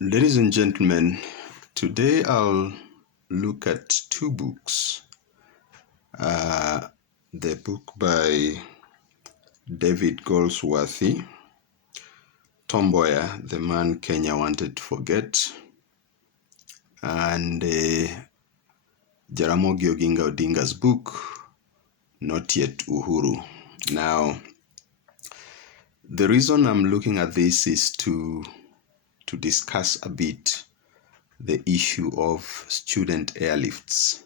Ladies and gentlemen, today I'll look at two books. The book by David Goldsworthy, Tom Mboya, The Man Kenya Wanted to Forget, and Jaramogi Oginga Odinga's book, Not Yet Uhuru. Now, the reason I'm looking at this is to discuss a bit the issue of student airlifts.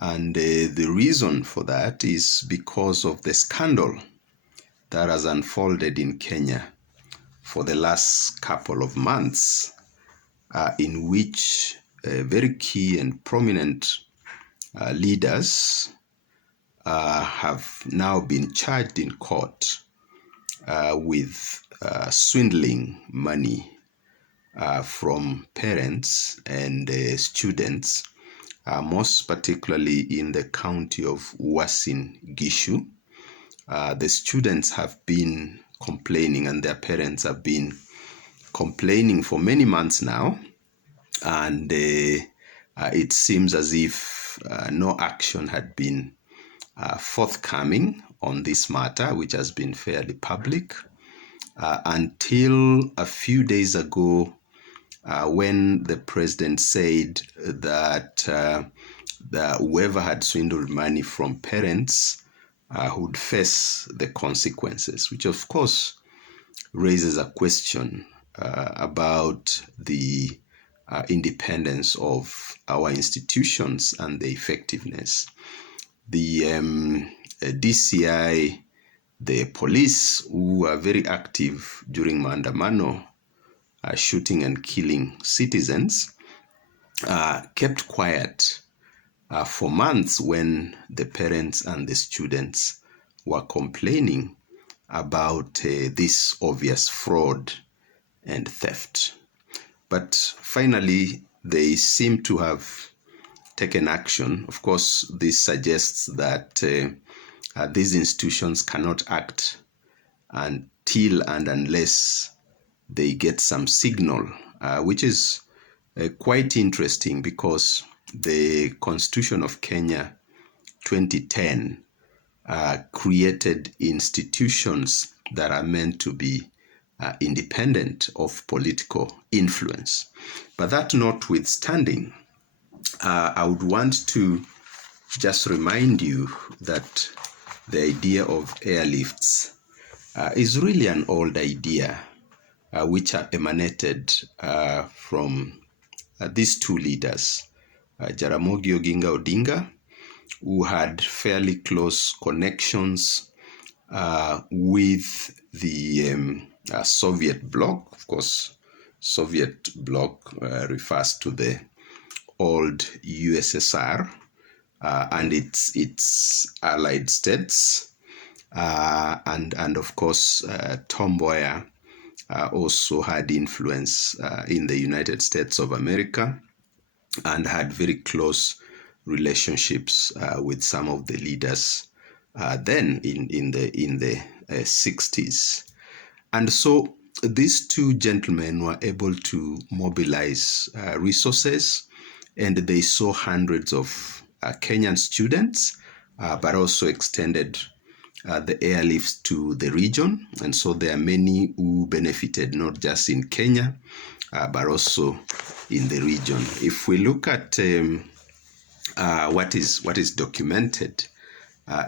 And the reason for that is because of the scandal that has unfolded in Kenya for the last couple of months, in which very key and prominent leaders have now been charged in court with swindling money from parents and students, most particularly in the county of Uasin Gishu. The students have been complaining, and their parents have been complaining for many months now, and it seems as if no action had been forthcoming on this matter, which has been fairly public, until a few days ago, when the president said that whoever had swindled money from parents would face the consequences, which of course raises a question about the independence of our institutions and the effectiveness. The DCI, the police, who are very active during Maandamano, shooting and killing citizens, kept quiet for months when the parents and the students were complaining about this obvious fraud and theft. But finally, they seem to have taken action. Of course, this suggests that these institutions cannot act until and unless they get some signal, which is quite interesting, because the Constitution of Kenya 2010 created institutions that are meant to be independent of political influence. But that notwithstanding, I would want to just remind you that the idea of airlifts is really an old idea, which are emanated from these two leaders, Jaramogi Oginga Odinga, who had fairly close connections with the Soviet bloc. Of course, Soviet bloc refers to the old USSR and its allied states, and of course Tom Mboya also had influence in the United States of America and had very close relationships with some of the leaders then in the 60s. And so these two gentlemen were able to mobilize resources, and they saw hundreds of Kenyan students, but also extended the airlifts to the region. And so there are many who benefited, not just in Kenya, but also in the region. If we look at what is documented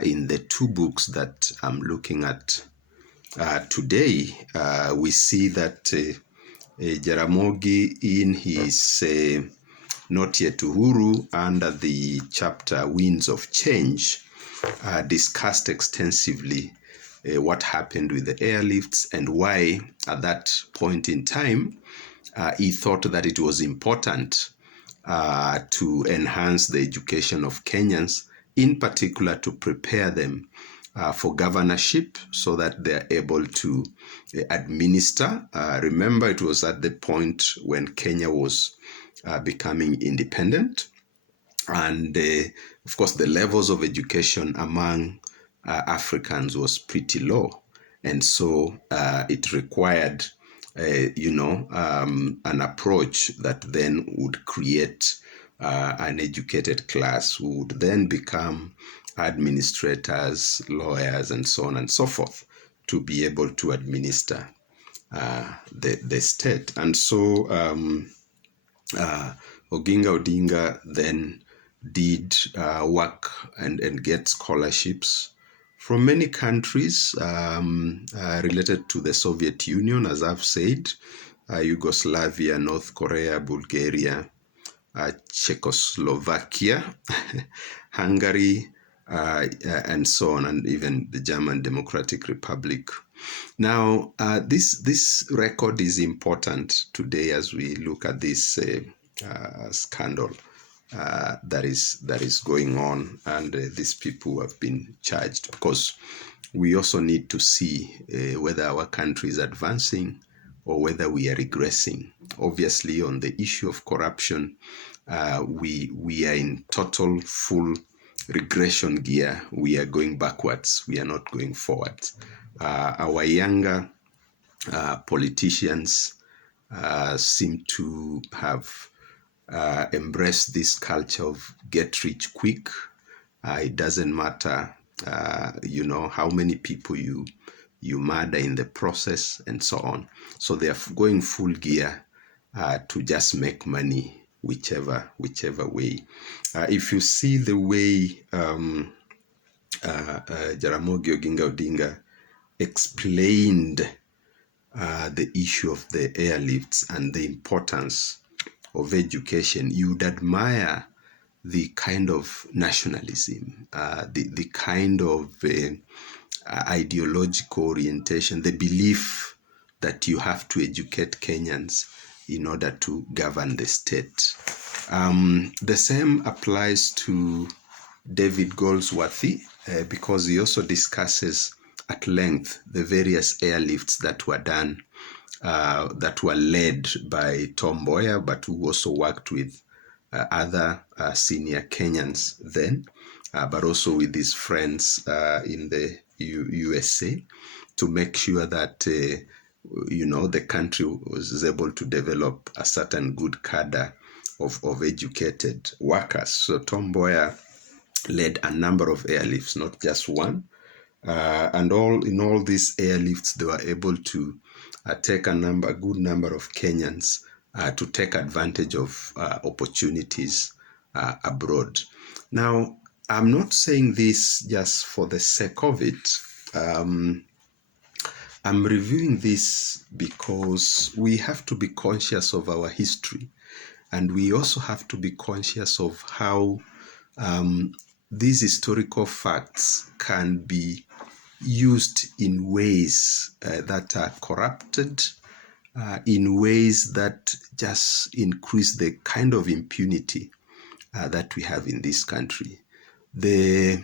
in the two books that I'm looking at today, we see that Jaramogi, in his Not Yet Uhuru, under the chapter Winds of Change, discussed extensively what happened with the airlifts and why at that point in time he thought that it was important to enhance the education of Kenyans, in particular to prepare them for governorship so that they're able to administer. Remember, it was at the point when Kenya was becoming independent. And of course, the levels of education among Africans was pretty low. And so it required an approach that then would create an educated class who would then become administrators, lawyers, and so on and so forth to be able to administer the state. And so Oginga Odinga then did work and get scholarships from many countries related to the Soviet Union, as I've said, Yugoslavia, North Korea, Bulgaria, Czechoslovakia, Hungary, and so on, and even the German Democratic Republic. Now, this record is important today as we look at this scandal that is going on, and these people have been charged, because we also need to see whether our country is advancing or whether we are regressing. Obviously, on the issue of corruption, we are in total full regression gear. We are going backwards. We are not going forward. Our younger politicians seem to have embraced this culture of get rich quick. It doesn't matter, how many people you murder in the process and so on. So they are going full gear to just make money whichever way. If you see the way Jaramogi Oginga Odinga explained the issue of the airlifts and the importance of education, you would admire the kind of nationalism, the kind of ideological orientation, the belief that you have to educate Kenyans in order to govern the state. The same applies to David Goldsworthy, because he also discusses at length the various airlifts that were done, that were led by Tom Mboya, but who also worked with other senior Kenyans then, but also with his friends in the USA, to make sure that the country was able to develop a certain good cadre of educated workers. So Tom Mboya led a number of airlifts, not just one. And in all these airlifts, they were able to take a good number of Kenyans to take advantage of opportunities abroad. Now, I'm not saying this just for the sake of it. I'm reviewing this because we have to be conscious of our history, and we also have to be conscious of how these historical facts can be used in ways that are corrupted, in ways that just increase the kind of impunity that we have in this country. The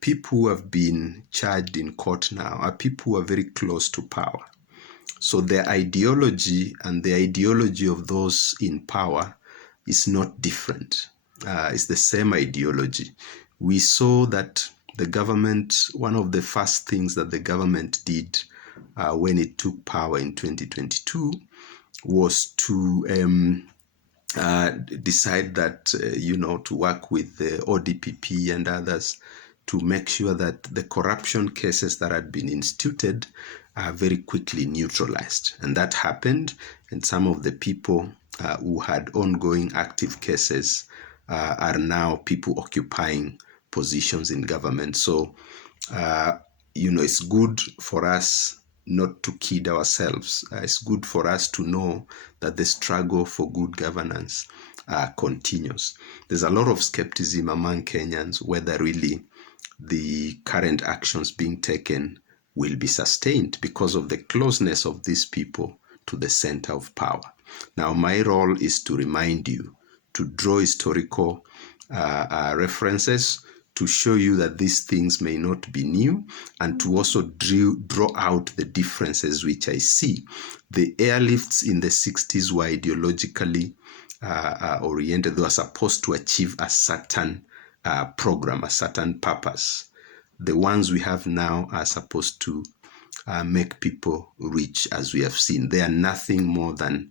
people who have been charged in court now are people who are very close to power. So their ideology and the ideology of those in power is not different. It's the same ideology. We saw that the government, one of the first things that the government did when it took power in 2022 was to decide that, to work with the ODPP and others to make sure that the corruption cases that had been instituted are very quickly neutralized. And that happened, and some of the people who had ongoing active cases are now people occupying positions in government. So, it's good for us not to kid ourselves. It's good for us to know that the struggle for good governance continues. There's a lot of skepticism among Kenyans whether really the current actions being taken will be sustained because of the closeness of these people to the center of power. Now, my role is to remind you, to draw historical references, to show you that these things may not be new, and to also draw out the differences which I see. The airlifts in the 60s were ideologically oriented. They were supposed to achieve a certain program, a certain purpose. The ones we have now are supposed to make people rich, as we have seen. They are nothing more than